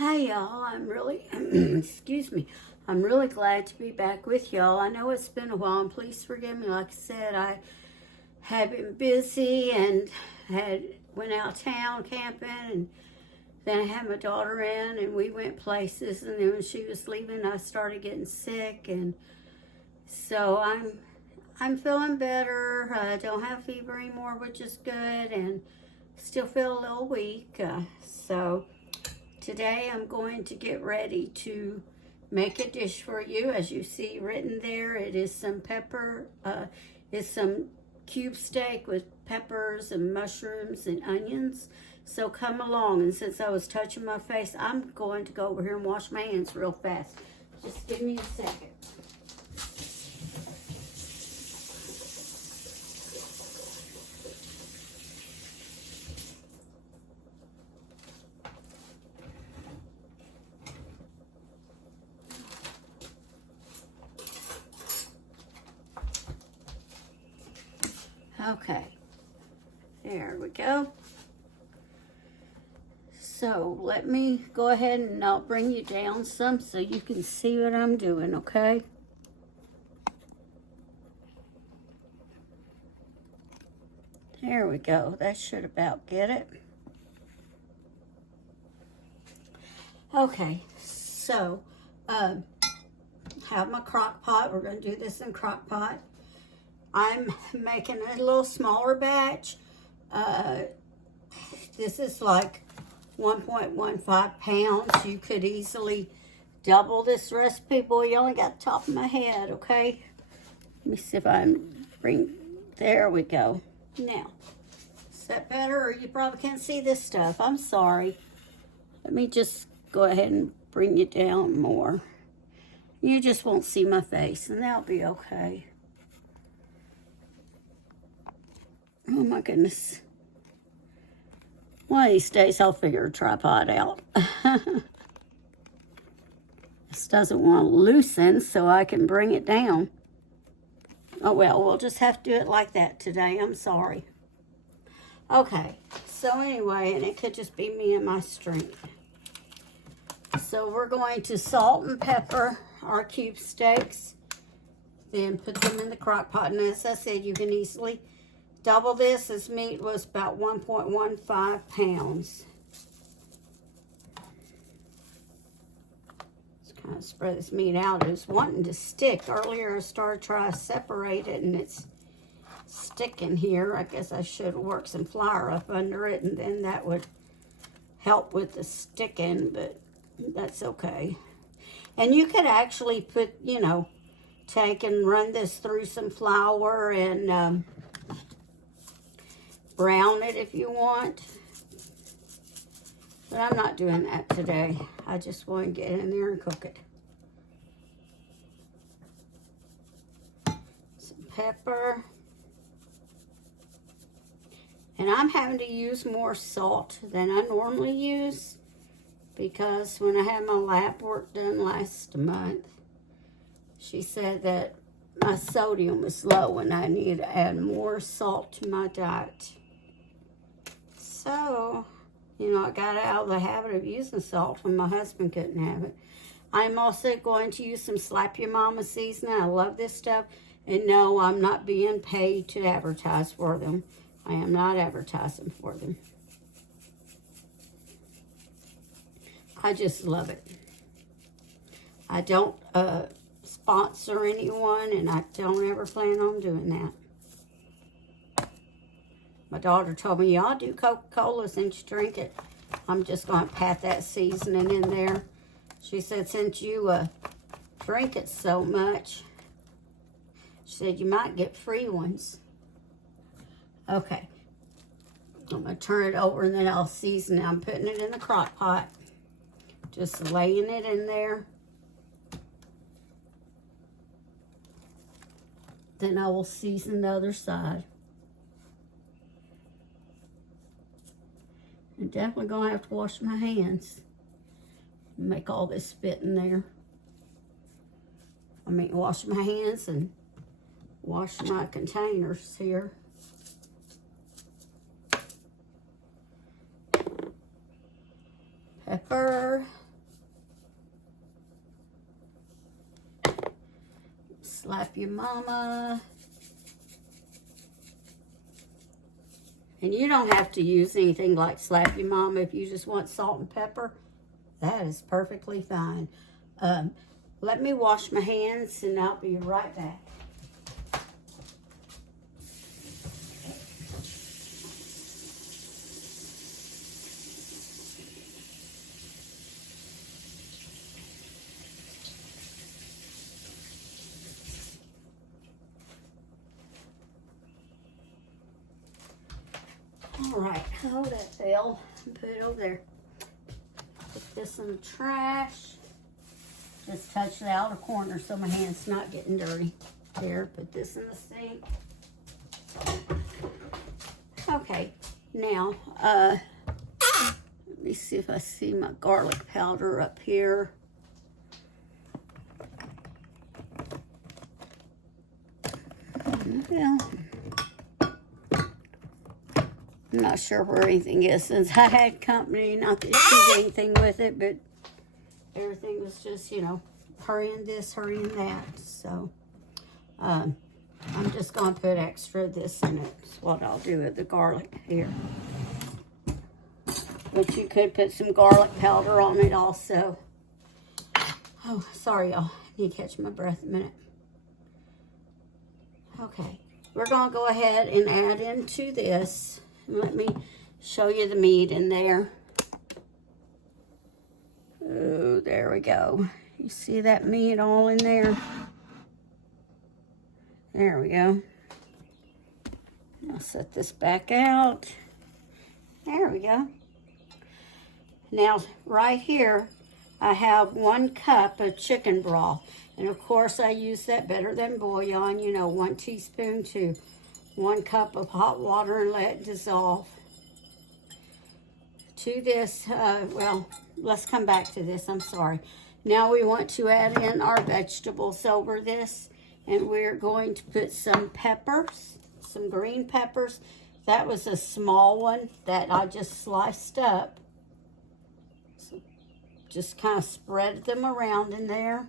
Hi y'all, I'm really, excuse me, I'm really glad to be back with y'all. I know it's been a while and please forgive me. Like I said, I had been busy and went out of town camping, and then I had my daughter in and we went places, and then when she was leaving I started getting sick, and so I'm feeling better. I don't have fever anymore, which is good, and still feel a little weak. So today I'm going to get ready to make a dish for you. As you see written there, it is some it's some cube steak with peppers and mushrooms and onions. So come along, and since I was touching my face, I'm going to go over here and wash my hands real fast. Just give me a second. Okay, there we go. So let me go ahead and I'll bring you down some so you can see what I'm doing, okay? There we go. That should about get it. Okay, so have my crock pot. We're going to do this in crock pot. I'm making a little smaller batch. This is like 1.15 pounds. You could easily double this recipe. Boy, you only got the top of my head, okay? Let me see if I can bring, there we go. Now, is that better, or you probably can't see this stuff? I'm sorry. Let me just go ahead and bring you down more. You just won't see my face, and that'll be okay. Oh my goodness. One of these days I'll figure a tripod out. This doesn't want to loosen so I can bring it down. Oh well, we'll just have to do it like that today. I'm sorry. Okay, so anyway, and it could just be me and my strength. So we're going to salt and pepper our cube steaks, then put them in the crock pot. And as I said, you can easily double this. This meat was about 1.15 pounds. Let's kind of spread this meat out. It was wanting to stick. Earlier I started trying to separate it and it's sticking here. I guess I should work some flour up under it and then that would help with the sticking, but that's okay. And you could actually put, take and run this through some flour and brown it if you want. But I'm not doing that today. I just want to get in there and cook it. Some pepper. And I'm having to use more salt than I normally use because when I had my lab work done last month, she said that my sodium was low and I need to add more salt to my diet. So, I got out of the habit of using salt when my husband couldn't have it. I'm also going to use some Slap Your Mama seasoning. I love this stuff. And no, I'm not being paid to advertise for them. I am not advertising for them. I just love it. I don't sponsor anyone, and I don't ever plan on doing that. My daughter told me, y'all do Coca-Cola since you drink it. I'm just going to pat that seasoning in there. She said, since you drink it so much, she said you might get free ones. Okay. I'm going to turn it over and then I'll season it. I'm putting it in the crock pot. Just laying it in there. Then I will season the other side. I'm definitely going to have to wash my hands. Make all this fit in there. Wash my hands and wash my containers here. Pepper. Slap Your Mama. And you don't have to use anything like Slap Your Mama if you just want salt and pepper. That is perfectly fine. Let me wash my hands and I'll be right back. All right, oh, that fell. Put it over there. Put this in the trash. Just touch the outer corner so my hand's not getting dirty. There, put this in the sink. Okay, now, let me see if I see my garlic powder up here. Well, I'm not sure where anything is since I had company. Not that she did anything with it, but everything was just, you know, hurrying this, hurrying that. So, I'm just going to put extra of this in it. That's what I'll do with the garlic here. But you could put some garlic powder on it also. Oh, sorry, y'all. I need to catch my breath a minute. Okay, we're going to go ahead and add into this. Let me show you the meat in there. Oh, there we go. You see that meat all in there? There we go. I'll set this back out. There we go. Now, right here, I have 1 cup of chicken broth. And of course, I use that Better Than Bouillon, you know, 1 teaspoon to 1 cup of hot water and let it dissolve. To this, well, let's come back to this, I'm sorry. Now we want to add in our vegetables over this. And we're going to put some peppers, some green peppers. That was a small one that I just sliced up. So just kind of spread them around in there.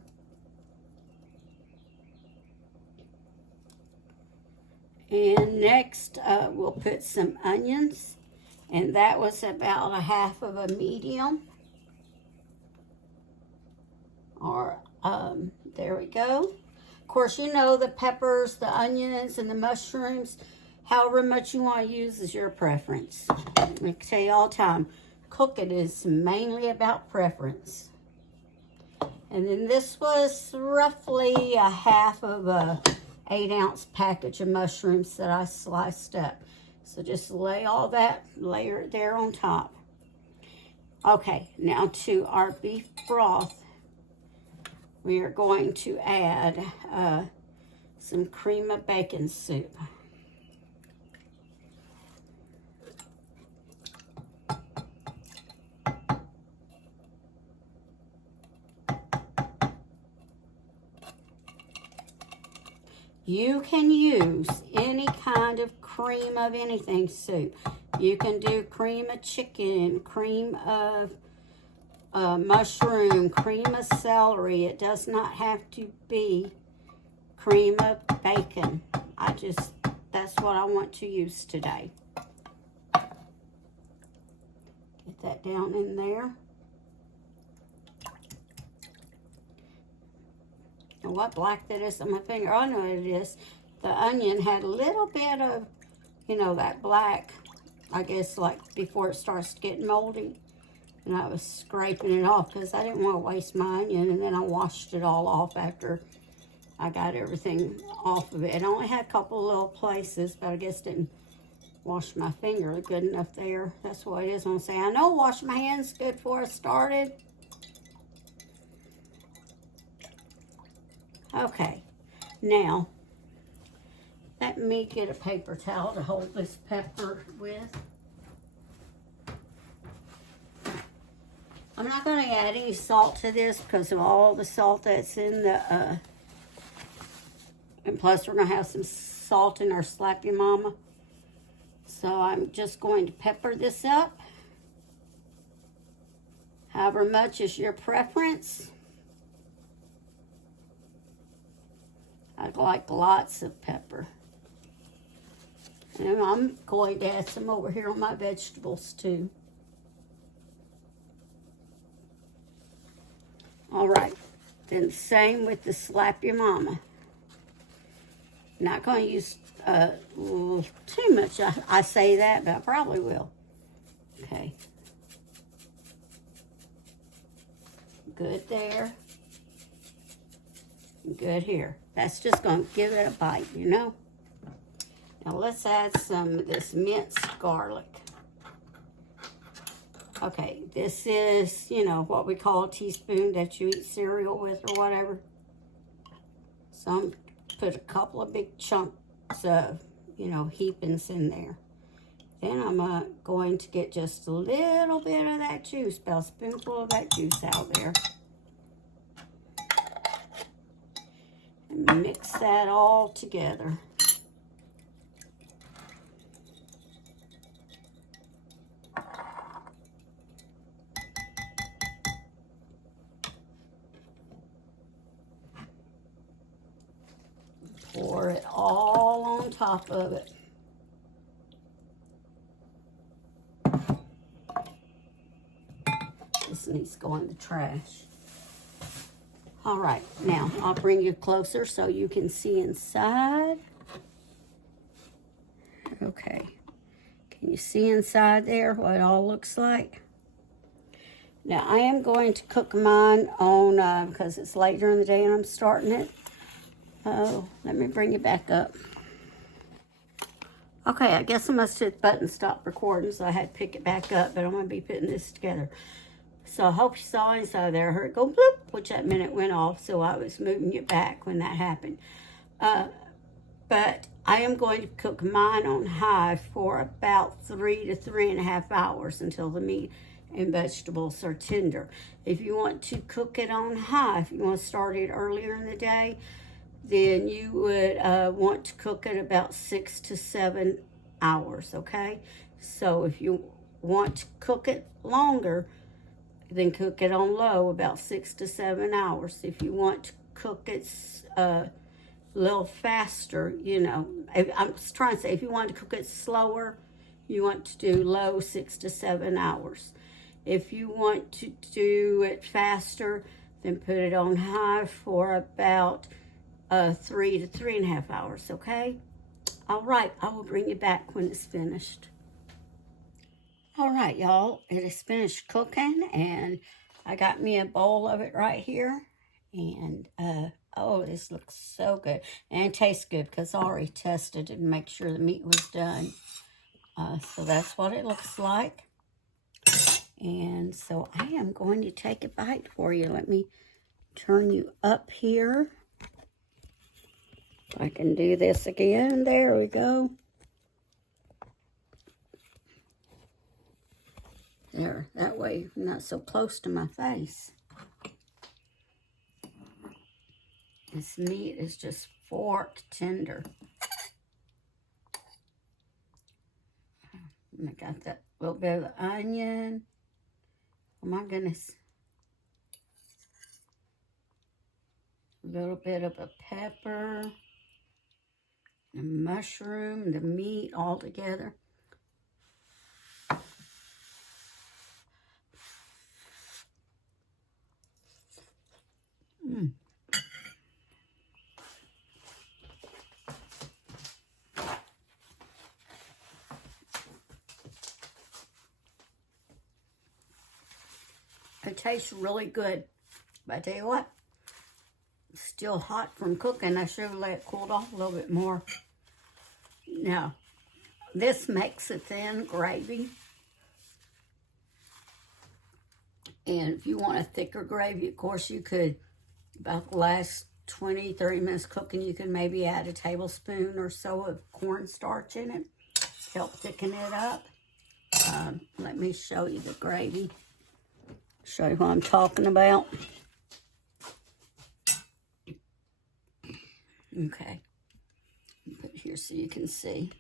And next, we'll put some onions. And that was about 1/2 of a medium. Or, there we go. Of course, you know the peppers, the onions, and the mushrooms, however much you want to use is your preference. I tell you all the time, cooking is mainly about preference. And then this was roughly 1/2 of a 8-ounce package of mushrooms that I sliced up. So just lay all that, layer it there on top. Okay, now to our beef broth. We are going to add some cream of bacon soup. You can use any kind of cream of anything soup. You can do cream of chicken, cream of mushroom, cream of celery. It does not have to be cream of bacon. That's what I want to use today. Get that down in there. And what black that is on my finger, I know what it is. The onion had a little bit of, you know, that black, I guess, like before it starts getting moldy. And I was scraping it off because I didn't want to waste my onion. And then I washed it all off after I got everything off of it. I only had a couple little places, but I guess didn't wash my finger good enough there. That's what it is when I say, I know wash my hands good before I started. Okay, now let me get a paper towel to hold this pepper with. I'm not going to add any salt to this because of all the salt that's in the, and plus we're going to have some salt in our Slap Your Mama. So I'm just going to pepper this up. However much is your preference. I like lots of pepper. And I'm going to add some over here on my vegetables too. All right, then the same with the Slap Your Mama. Not going to use too much. I say that, but I probably will. Okay. Good there. Good here. That's just going to give it a bite, you know. Now let's add some of this minced garlic. Okay, this is, you know, what we call a teaspoon that you eat cereal with or whatever. So I'm put a couple of big chunks of, you know, heapings in there. Then I'm going to get just a little bit of that juice, about a spoonful of that juice out there. And mix that all together. Pour it all on top of it. This needs to go in the trash. All right, now I'll bring you closer so you can see inside. Okay, can you see inside there what it all looks like? Now I am going to cook mine on, because it's later in the day and I'm starting it. Oh, let me bring it back up. Okay, I guess I must hit the button stop recording, so I had to pick it back up, but I'm going to be putting this together. So I hope you saw inside there. I heard it go bloop, which that minute went off, so I was moving it back when that happened. But I am going to cook mine on high for about 3 to 3.5 hours until the meat and vegetables are tender. If you want to cook it on high, if you want to start it earlier in the day, then you would want to cook it about 6 to 7 hours, okay? So if you want to cook it longer, then cook it on low about 6 to 7 hours. If you want to cook it a little faster, you know, I'm just trying to say, if you want to cook it slower, you want to do low 6 to 7 hours. If you want to do it faster, then put it on high for about 3 to 3.5 hours, okay? All right, I will bring you back when it's finished. All right, y'all, it is finished cooking, and I got me a bowl of it right here. And, oh, this looks so good. And it tastes good because I already tested it and make sure the meat was done. So that's what it looks like. And so I am going to take a bite for you. Let me turn you up here. I can do this again. There we go. There, that way I'm not so close to my face. This meat is just fork tender. And I got that little bit of the onion. Oh my goodness. A little bit of a pepper. The mushroom, the meat all together. It tastes really good. But I tell you what, it's still hot from cooking. I should have let it cool off a little bit more. Now, this makes a thin gravy. And if you want a thicker gravy, of course, you could, about the last 20, 30 minutes cooking, you can maybe add a tablespoon or so of cornstarch in it. Help thicken it up. Let me show you the gravy. Show you what I'm talking about. Okay. Put it here so you can see.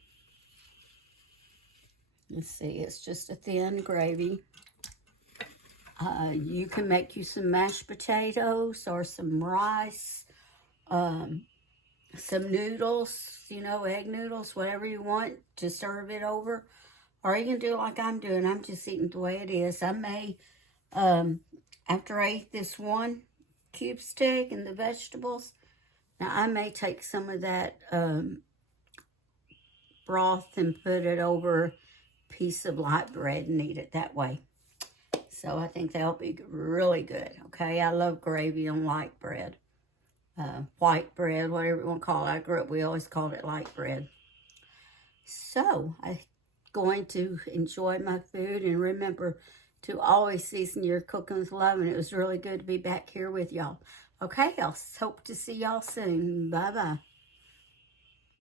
Let's see, it's just a thin gravy. You can make you some mashed potatoes or some rice. some noodles, you know, egg noodles, whatever you want to serve it over. Or you can do like I'm doing. I'm just eating the way it is. I may, after I eat this one cube steak and the vegetables, now I may take some of that broth and put it over a piece of light bread and eat it that way. So I think that'll be really good, okay? I love gravy on light bread. White bread, whatever you want to call it. I grew up, we always called it light bread. So I'm going to enjoy my food and remember to always season your cooking with love. And it was really good to be back here with y'all. Okay, I'll hope to see y'all soon. Bye-bye.